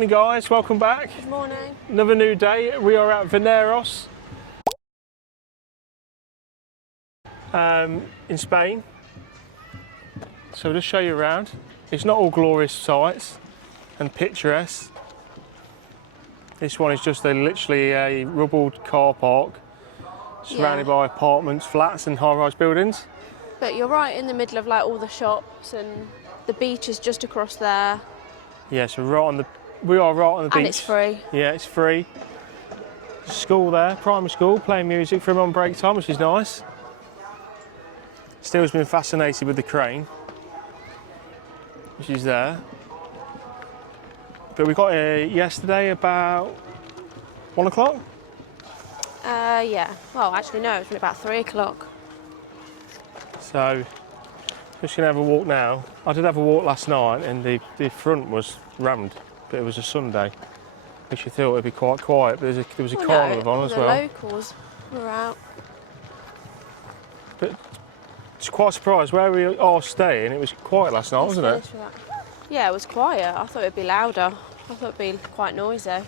Hey guys, welcome back. Good morning. Another new day. We are at Vinaros in Spain. So we'll just show you around. It's not all glorious sights and picturesque. This one is just literally a rubbled car park surrounded by apartments, flats and high-rise buildings. But you're right in the middle of like all the shops, and the beach is just across there. Yeah, so we are right on the beach. And it's free. Yeah, it's free. School there, primary school, playing music for him on break time, which is nice. Steele's been fascinated with the crane, which is there. But we got here yesterday about 1 o'clock. Yeah. Well, actually no, it's about 3 o'clock. So, just gonna have a walk now. I did have a walk last night, and the front was rammed, but it was a Sunday, which you thought would be quite quiet. But there was a carnival on as well. The locals were out. But it's quite surprised where we are staying. It was quiet last night, wasn't it? Yeah, it was quiet. I thought it'd be louder. I thought it'd be quite noisy.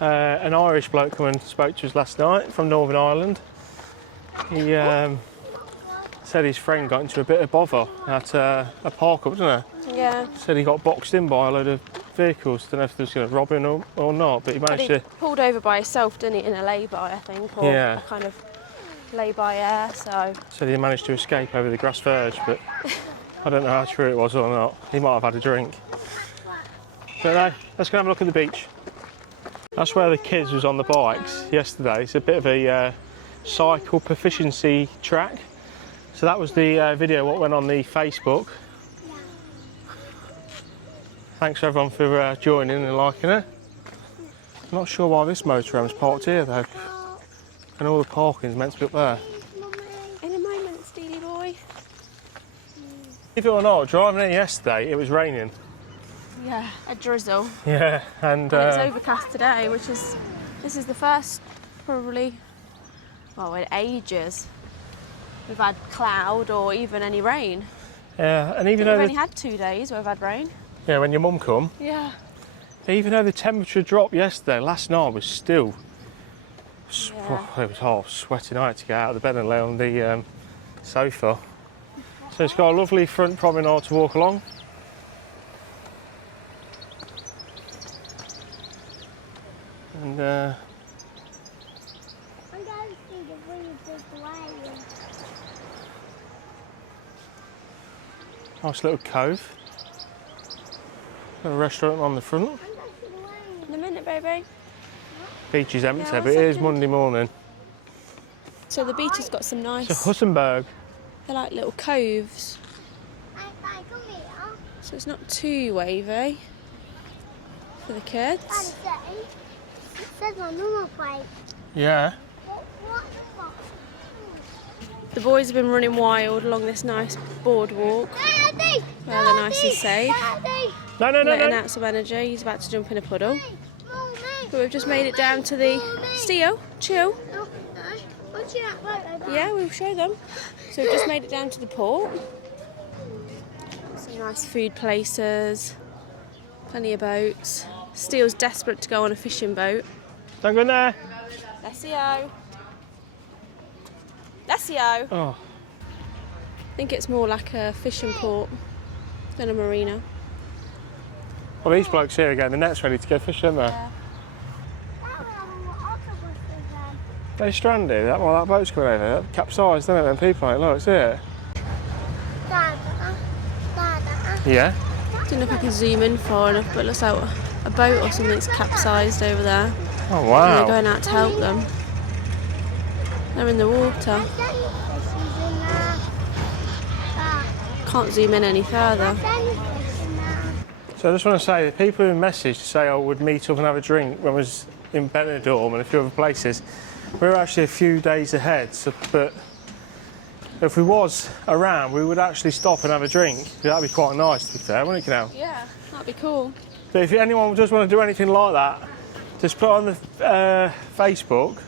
An Irish bloke come and spoke to us last night from Northern Ireland. He said his friend got into a bit of bother at a park up, didn't he? Yeah. Said he got boxed in by a load of vehicles. Don't know if they was going to rob him or not, but he managed to. Pulled over by himself, didn't he, in a lay-by, I think, or yeah, a kind of lay-by air. So he managed to escape over the grass verge, but I don't know how true it was or not. He might have had a drink. But no, let's go have a look at the beach. That's where the kids was on the bikes yesterday. It's a bit of a cycle proficiency track. So that was the video what went on the Facebook. Thanks everyone for joining and liking it. I'm not sure why this motorhome's parked here though. And all the parking's meant to be up there. In a moment, Steely boy. Believe it or not, driving in yesterday, it was raining. Yeah, a drizzle. Yeah, and it's overcast today, this is the first probably, well, in ages we've had cloud or even any rain. Yeah, and even though we've only had 2 days where we've had rain. Yeah, when your mum come. Yeah. Even though the temperature dropped yesterday, last night was still. Yeah. It was hot, sweating. I had to get out of the bed and lay on the sofa. So it's got a lovely front promenade to walk along. And I'm going to see the really big wave. Nice little cove. Got a restaurant on the front. In a minute, baby. Beach is empty, Yeah, but it is Monday morning. So the beach has got some nice. It's a Hussenberg. They're like little coves. So it's not too wavy for the kids. It says on normal plate. Yeah. The boys have been running wild along this nice boardwalk. Daddy, where they're nice and safe. Daddy, No. Letting out some energy. He's about to jump in a puddle. But we've just made it down to the Steel, chill. Yeah, we'll show them. So we've just made it down to the port. Some nice food places, plenty of boats. Steele's desperate to go on a fishing boat. Don't go in there. Alessio. Alessio. Oh. I think it's more like a fishing port than a marina. Well, these blokes here again, the net's ready to go fishing, aren't they? Yeah. They're stranded. That boat's coming over. That capsized, doesn't it? Then people like, look, see it? Yeah. I don't know if I can zoom in far enough, but it looks like a boat or something's capsized over there. Oh And wow. they're going out to help them. They're in the water. Can't zoom in any further. So I just want to say, the people who messaged to say I would meet up and have a drink when I was in Benidorm and a few other places, we're actually a few days ahead. So, but if we was around, we would actually stop and have a drink. That'd be quite nice, to be fair, wouldn't it, Kanela? Yeah, that'd be cool. But if anyone does want to do anything like that, just put on the Facebook,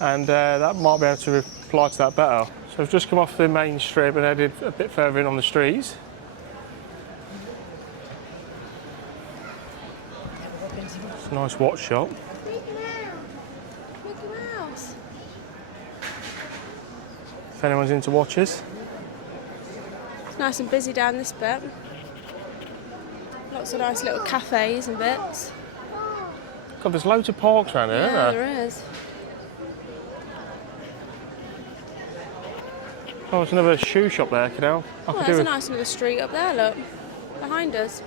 and that might be able to reply to that better. So I've just come off the main strip and headed a bit further in on the streets. It's a nice watch shop. Mickey Mouse. If anyone's into watches. It's nice and busy down this bit. Lots of nice little cafes and bits. God, there's loads of parks around here, Yeah, isn't there? there is. Oh, there's another shoe shop there, Kanela. I Oh, could there's do a with... nice little street up there, look. Behind us.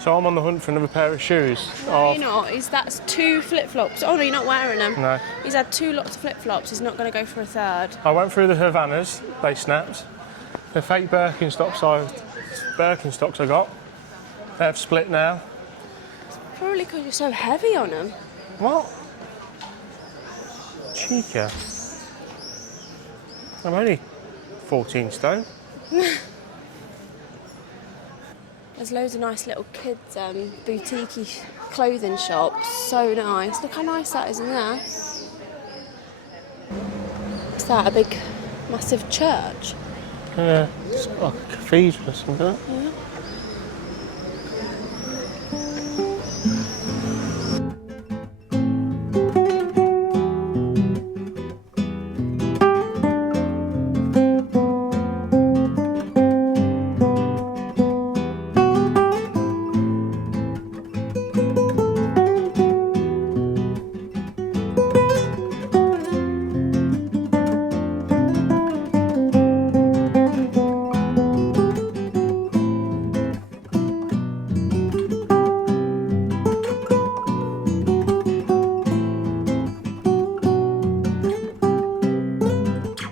So I'm on the hunt for another pair of shoes. No, you're not. That's 2 flip-flops. Oh, no, you're not wearing them. No. He's had 2 lots of flip-flops. He's not going to go for a third. I went through the Havanas, they snapped. The fake Birkenstocks I got, they've split now. Probably because you're so heavy on them. What? Chica. I'm only 14 stone. There's loads of nice little kids' boutique clothing shops. So nice. Look how nice that is in there. Is that a big, massive church? Yeah, it's like a cathedral or something. Yeah.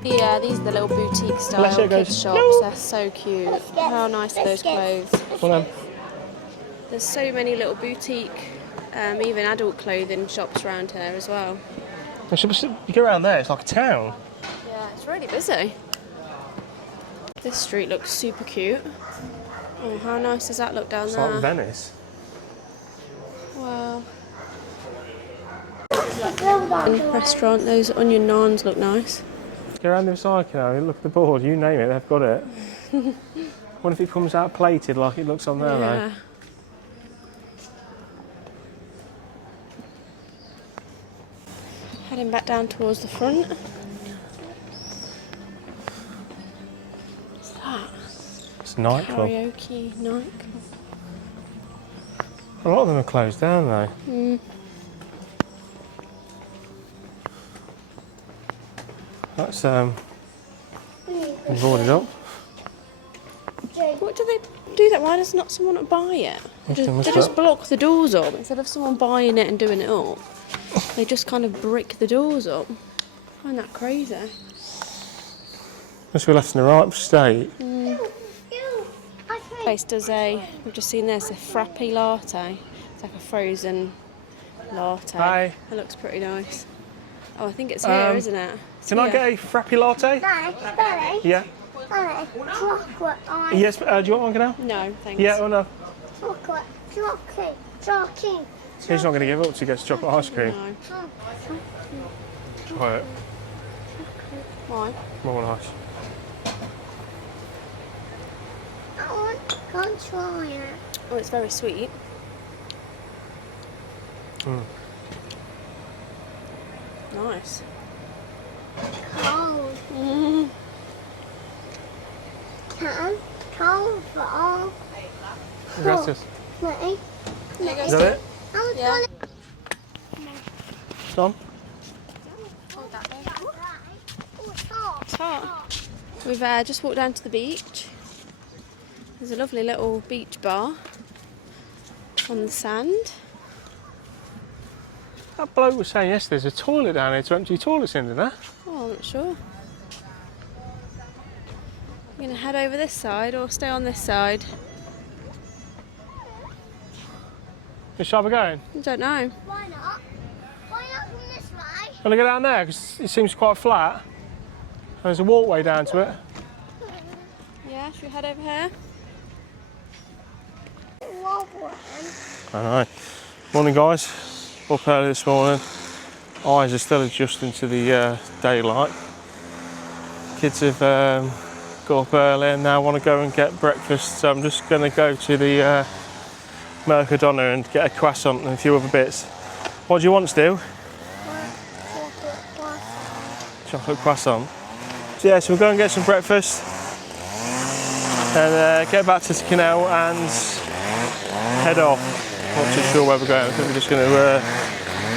Yeah, these are the little boutique style Alessio kids goes, shops. "No." They're so cute. How nice are those clothes? Well, then, There's so many little boutique, even adult clothing shops around here as well. you go around there, it's like a town. Yeah, it's really busy. This street looks super cute. Oh, how nice does that look down It's there? like Venice. Wow. And restaurant, those onion naans look nice. Go around the side, Kanela, look at the board, you name it, they've got it. What if it comes out plated like it looks on there, Yeah. though? Heading back down towards the front. What's that? It's a nightclub. Karaoke nightclub. A lot of them are closed down, though. Mm. That's boarded up. What do they do that? Why does not someone buy it? They Must just block the doors up instead of someone buying it and doing it up. They just kind of brick the doors up. I find that crazy. Must be left in the right state. Place does we've just seen this, a frappe latte. It's like a frozen latte. Hi. It looks pretty nice. Oh, I think it's here, isn't it? It's Can I here. get a frappe latte? Daddy, Yeah. Daddy, chocolate ice. Yes, do you want one, Kanela? No, thanks. Yeah or no? Chocolate. He's not going to give up till he gets chocolate ice cream. No. Try it. Why? More nice. I want to try it. Oh, it's very sweet. Mm. Nice. Cold. Mm. Cold for all. Gracias. Ready? Is that it? Yeah. Tom? It's hot. We've just walked down to the beach. There's a lovely little beach bar on the sand. That bloke was saying yesterday there's a toilet down here to empty your toilets in, isn't there? Oh, I'm not sure. You're going to head over this side or stay on this side? Shall we going? I don't know. Why not? Why not from this way? Want to go down there? Because it seems quite flat. And there's a walkway down to it. Yeah, should we head over here? I know. Morning, guys. Up early this morning. Eyes are still adjusting to the daylight. Kids have got up early and now I want to go and get breakfast. So I'm just going to go to the Mercadona and get a croissant and a few other bits. What do you want, Stu? Chocolate croissant. So yeah, so we'll go and get some breakfast and get back to Kanela and head off. Not too sure where we're going. I think we're just going to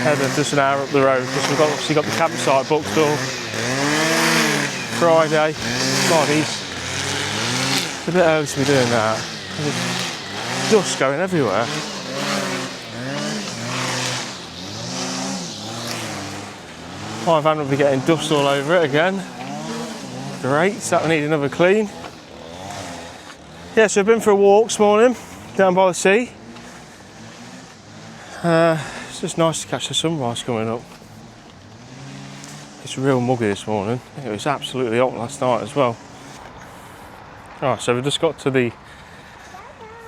head just an hour up the road because we've obviously got the campsite booked till Friday. God, it's a bit early to be doing that. There's dust going everywhere. My van will be getting dust all over it again. Great, so that will need another clean. Yeah, so I've been for a walk this morning down by the sea. It's just nice to catch the sunrise coming up. It's real muggy this morning. It was absolutely hot last night as well. Right, so we've just got to the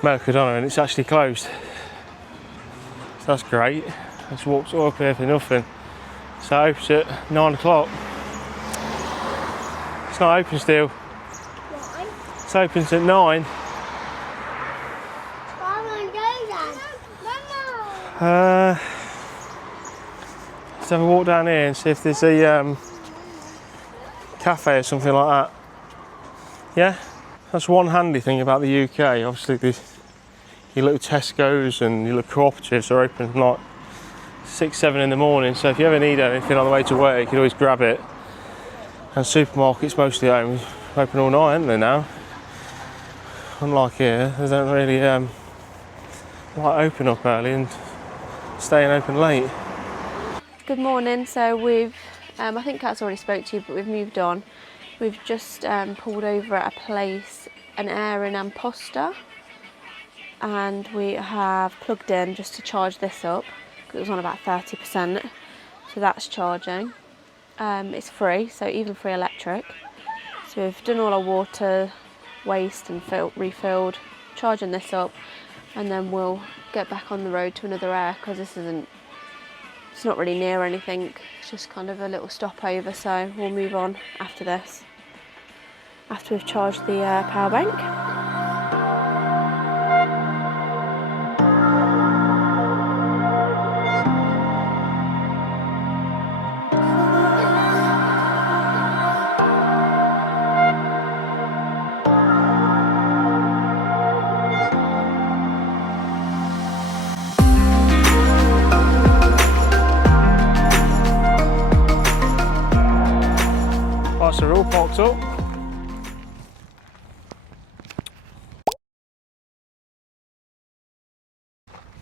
Mercadona and it's actually closed. So that's great. I just walked all up here for nothing. So it opens at 9 o'clock. It's not open still. Why? It opens at 9. Why won't go then? Mama! Let's have a walk down here and see if there's a cafe or something like that. Yeah? That's one handy thing about the UK. Obviously your little Tesco's and your little cooperatives are open like 6, 7 in the morning, so if you ever need anything on the way to work you can always grab it. And supermarkets mostly open all night, aren't they now? Unlike here, they don't really like open up early and staying open late. Good morning. So we've, I think Kat's already spoke to you, but we've moved on. We've just pulled over at a place, an air in Amposta, and we have plugged in just to charge this up because it was on about 30%. So that's charging. It's free, so even free electric. So we've done all our water waste and refilled, charging this up, and then we'll get back on the road to another air because it's not really near anything. It's just kind of a little stopover, so we'll move on after this, after we've charged the power bank. So we're all parked up.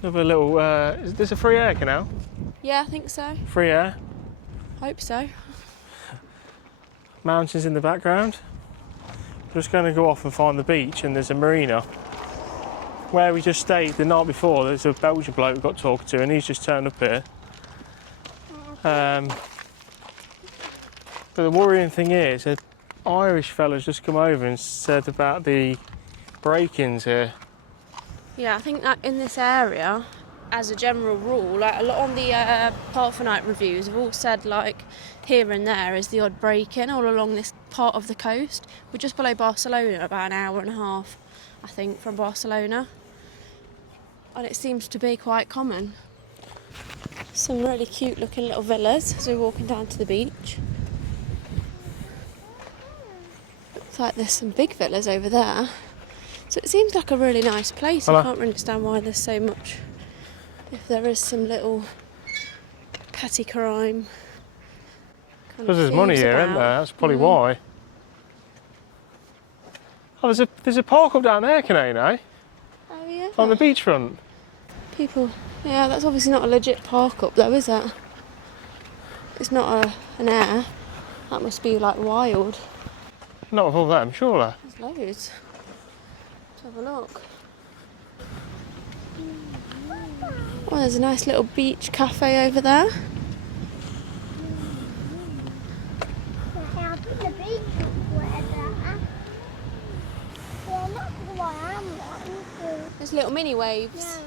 Another little, is this a free air canal? Yeah, I think so. Free air. Hope so. Mountains in the background. We're just going to go off and find the beach, and there's a marina. Where we just stayed the night before, there's a Belgian bloke we got talking to, and he's just turned up here. But the worrying thing is, an Irish fella's just come over and said about the break-ins here. Yeah, I think that in this area, as a general rule, like a lot on the part for night reviews have all said like here and there is the odd break-in all along this part of the coast. We're just below Barcelona, about an hour and a half, I think, from Barcelona. And it seems to be quite common. Some really cute looking little villas as we're walking down to the beach. Looks like there's some big villas over there. So it seems like a really nice place. Hello. I can't really understand why there's so much. If there is some little petty crime. Because there's money here, isn't there? That's probably why. Oh, there's a park up down there, Kanela, Oh yeah. on the beachfront. People. Yeah, that's obviously not a legit park up though, is it? It's not an air. That must be like wild. Not with all them, surely. There's loads. Let's have a look. Oh, there's a nice little beach cafe over there. There's little mini waves.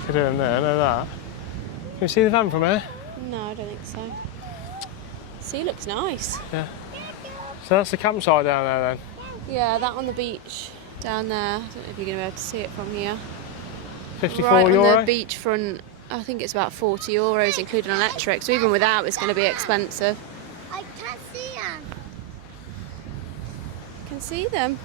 sick of doing there, I know that. Can you see the van from here? No, I don't think so. Sea looks nice. Yeah. So that's the campsite down there then? Yeah, that on the beach down there. I don't know if you're going to be able to see it from here. 54 right euro? on the beachfront, I think it's about 40 euros including electric, so even without it's going to be expensive. I can't see them. Can see them.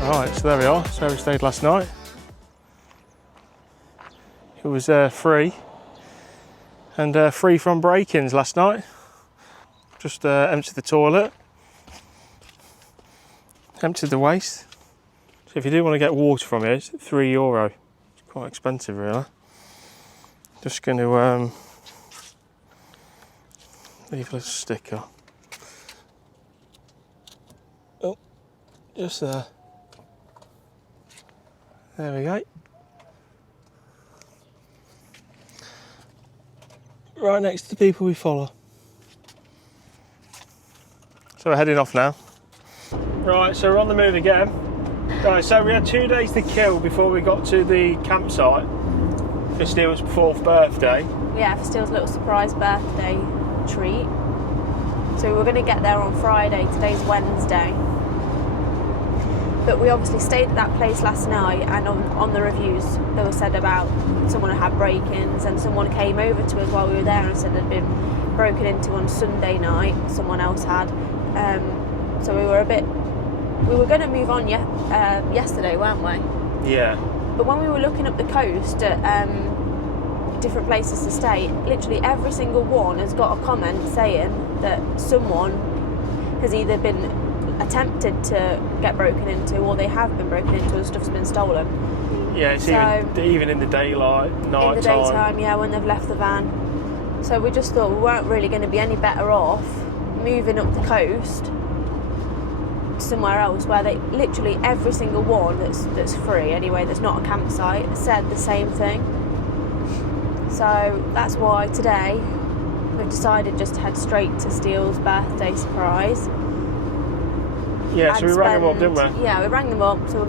Right, so there we are. So we stayed last night. It was free and free from break-ins last night. Just emptied the toilet, emptied the waste. So if you do want to get water from here, it's €3. It's quite expensive, really. Just going to leave a sticker. Oh, just there. There we go. Right next to the people we follow. So we're heading off now. Right, so we're on the move again. Right, so we had 2 days to kill before we got to the campsite for Steele's 4th birthday. Yeah, for Steele's little surprise birthday treat. So we were going to get there on Friday, today's Wednesday. But we obviously stayed at that place last night, and on the reviews there was said about someone had break-ins, and someone came over to us while we were there and said they'd been broken into on Sunday night. Someone else had. So we were going to move on yesterday, weren't we? Yeah. But when we were looking up the coast at different places to stay, literally every single one has got a comment saying that someone has either been attempted to get broken into, or they have been broken into and stuff's been stolen. Yeah, it's even in the daylight, night in the daytime, yeah, when they've left the van. So we just thought we weren't really going to be any better off moving up the coast somewhere else where they literally every single one that's free anyway, that's not a campsite, said the same thing. So that's why today we've decided just to head straight to Steele's birthday surprise. Yeah, so we rang them up, didn't we? Yeah, we rang them up. So we were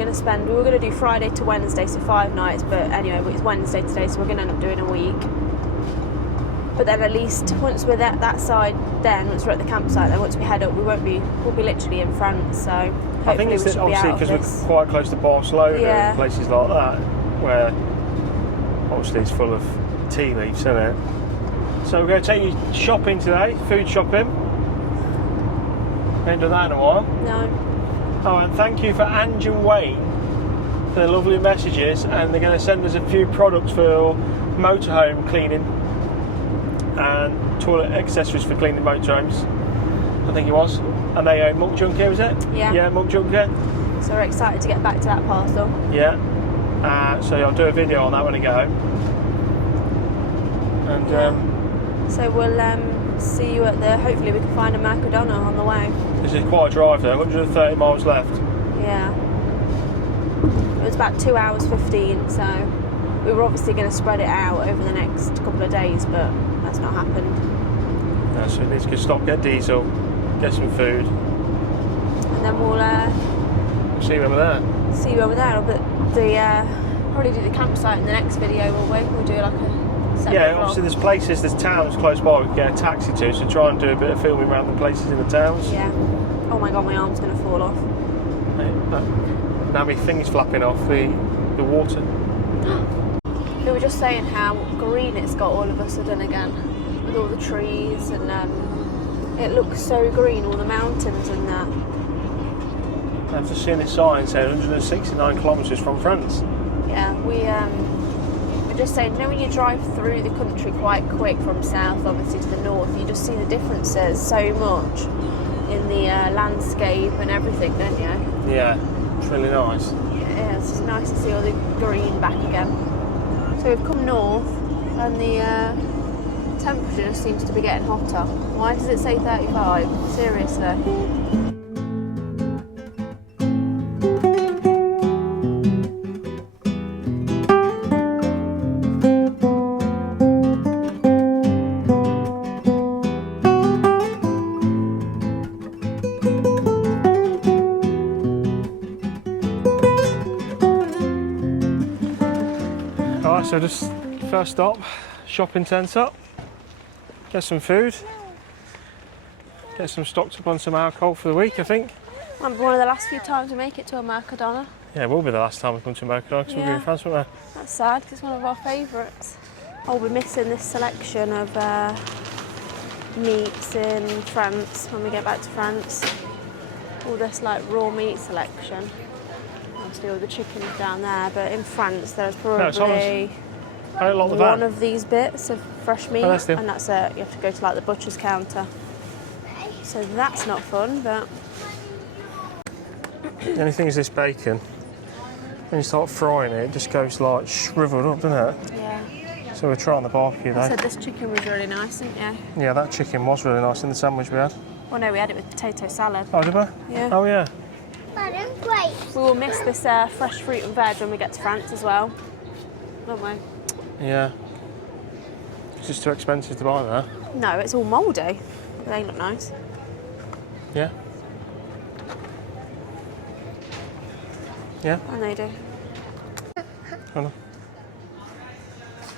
going to do Friday to Wednesday, so 5 nights. But anyway, it's Wednesday today, so we're going to end up doing a week. But then at least once we're at that side, once we're at the campsite, then once we head up, we'll be literally in France. So hopefully I think it's we should be obviously out because of this. we're quite close to Barcelona Yeah. and places like that, where obviously it's full of tea leaves, isn't it? So we're going to take you shopping today, food shopping. We haven't done that in a while. No. Oh, and thank you for Ange and Wayne for the lovely messages, and they're going to send us a few products for motorhome cleaning and toilet accessories for cleaning motorhomes, I think it was. And they own Muck Junkie, was it? Yeah. Yeah, Muck Junkie. So we're excited to get back to that parcel. Yeah. So I'll do a video on that when I go home. And So we'll see you at hopefully we can find a Mercadona on the way. this is quite a drive though, 130 miles left. Yeah. It was about 2 hours 15, so we were obviously going to spread it out over the next couple of days, but that's not happened. Yeah, so we need to stop, get diesel, get some food. And then we'll See you over there. see you over there. But probably do the campsite in the next video, will we? We'll do like a separate Yeah, vlog. obviously there's towns close by we can get a taxi to, so try and do a bit of filming around the places in the towns. Yeah. Oh my god, my arm's going to fall off. Now my thing's flapping off the water. We were just saying how green it's got all of a sudden again, with all the trees, and it looks so green, all the mountains and that. I've just seen a sign saying 169 kilometres from France. Yeah, we just saying, you know, when you drive through the country quite quick from south, obviously, to the north, you just see the differences so much in the landscape and everything, don't you? Yeah, it's really nice. Yeah, it's just nice to see all the green back again. So we've come north, and the temperature just seems to be getting hotter. Why does it say 35? Seriously. Alright, so just first stop, shopping centre, get some food, get some stocked up on some alcohol for the week, I think. Might be one of the last few times we make it to a Mercadona. Yeah, it will be the last time we come to America because we'll be in France, won't we? That's sad because it's one of our favourites. Oh, we're missing this selection of meats in France when we get back to France. All this like raw meat selection. Obviously all the chickens down there, but in France there's probably one of these bits of fresh meat, and that's it. You have to go to like the butcher's counter. So that's not fun, but... The only thing is this bacon, when you start frying it, it just goes like shriveled up, doesn't it? Yeah. So we're trying the barbecue though. I said this chicken was really nice, didn't you? Yeah, that chicken was really nice in the sandwich we had. Well, no, we had it with potato salad. Oh, did we? Yeah. Oh, yeah. Great. We will miss this fresh fruit and veg when we get to France as well, won't we? Yeah. It's just too expensive to buy there. No, it's all mouldy. They look nice. Yeah. Yeah. And they do. Hold on.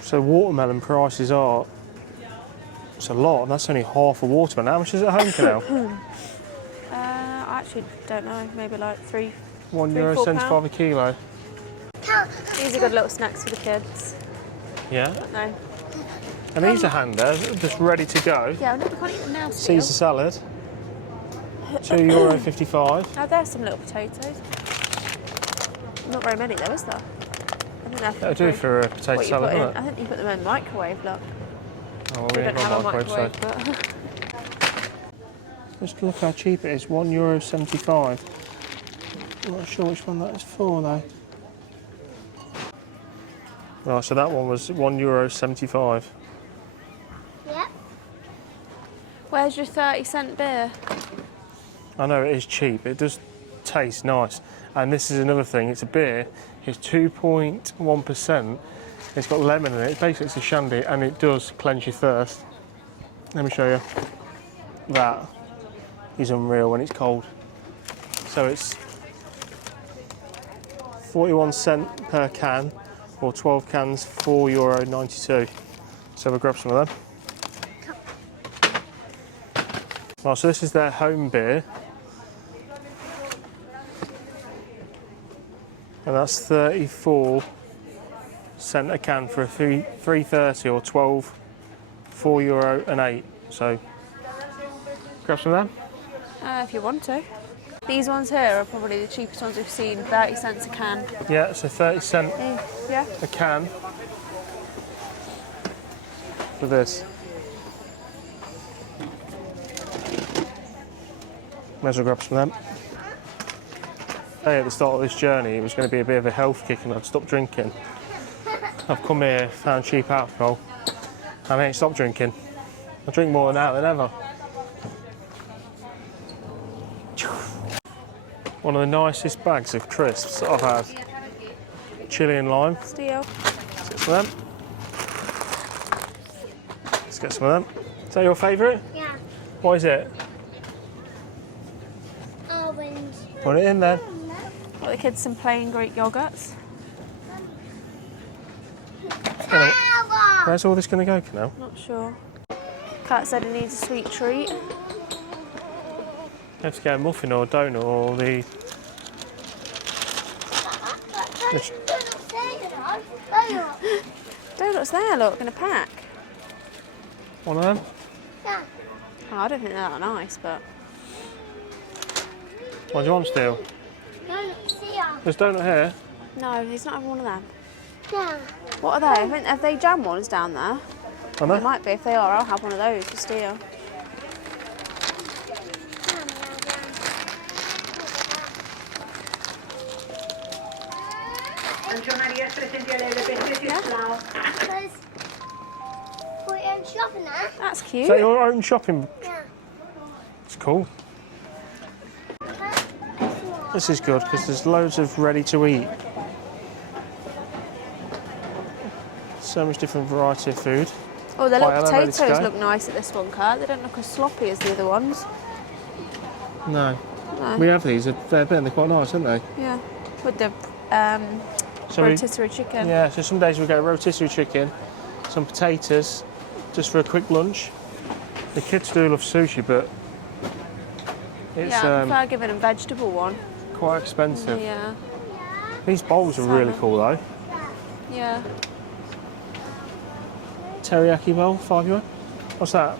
So watermelon prices are... It's a lot, and that's only half a watermelon. How much is it at home, Kanela? I actually don't know. Maybe like €1.75 a kilo. These are good little snacks for the kids. Yeah. No. And these are handy, just ready to go. Yeah, we can't eat them now still. Caesar salad. €2.55. Oh, there's some little potatoes. Not very many though, is there? I think That'll do for a potato salad, won't it? I think you put them in the microwave, look. Oh, well, We don't have a microwave, so. but... Just look how cheap it is, €1.75. I'm not sure which one that is for though. Right, so that one was €1.75. Yep. Where's your 30-cent beer? I know it is cheap, it does taste nice. And this is another thing, it's a beer, it's 2.1%. It's got lemon in it, basically it's a shandy, and it does cleanse your thirst. Let me show you. That is unreal when it's cold. So it's 41 cents per can, or 12 cans, €4.92. So we'll grab some of them. Right, so this is their home beer. And that's 34 cents a can for a 3.30 or 12, €4.08. So grab some of them. If you want to. These ones here are probably the cheapest ones we've seen, 30 cents a can. Yeah, so 30 cents Yeah. a can for this. May as well grab some of them. Hey, at the start of this journey, it was going to be a bit of a health kick and I'd stop drinking. I've come here, found cheap alcohol, and I ain't stopped drinking. I drink more now than ever. One of the nicest bags of crisps that I've had. Chili and lime. Steel. Let's get some of them. Let's get some of them. Is that your favourite? Yeah. What is it? Orange. Put it in then. Got the kids some plain Greek yogurts. Where's all this going to go, Kanela? Not sure. Kat said he needs a sweet treat. You have to get a muffin or a donut or the... Donuts there, look, in a pack. One of them? Yeah. Oh, I don't think they're that nice, but... What do you want, Steel? Don't see her. There's donut here. No, he's not having one of them. Yeah. What are they? I think, have they jam ones down there? I They know. might be. If they are, I'll have one of those for Steel. Because we're in shopping now. That's Is cute. that your own shopping? Yeah. It's cool. This is good because there's loads of ready to eat. So much different variety of food. Oh, the little Quite ready to potatoes go. look nice at this one, Kurt. They don't look as sloppy as the other ones. No. No. We have these a fair bit and they're quite nice, aren't they? Yeah. With the So we- rotisserie chicken. Yeah, so some days we get rotisserie chicken, some potatoes, just for a quick lunch. The kids do love sushi, but it's Yeah, I prefer giving them vegetable one. quite expensive. Yeah. These bowls are really Salmon. cool though. Yeah. Teriyaki bowl, €5. What's that?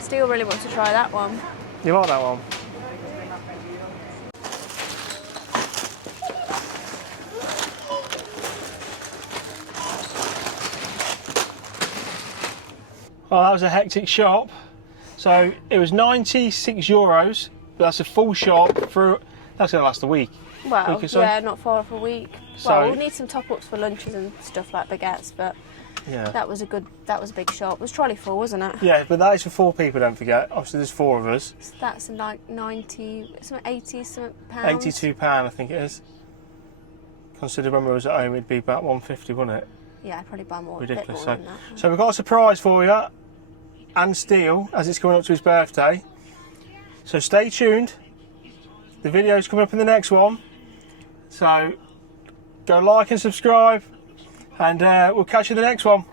Steel really wants to try that one. You like that one? Oh, that was a hectic shop. So it was €96, but that's a full shop for. That's gonna last a week. Well, Week or so? yeah, not far off a week. So- Well, we'll need some top-ups for lunches and stuff like baguettes, but Yeah. that was a big shop. It was trolley full, wasn't it? Yeah, but that is for 4 people. Don't forget. Obviously, there's 4 of us. So that's like 90, something 80, something pounds. £82, I think it is. Consider when we was at home, it'd be about 150, wouldn't it? Yeah, I'd probably buy more. Ridiculous. A So, bit more than that. so we've got a surprise for you and Steel as it's coming up to his birthday. So stay tuned. The video's coming up in the next one. So go like and subscribe, and we'll catch you in the next one.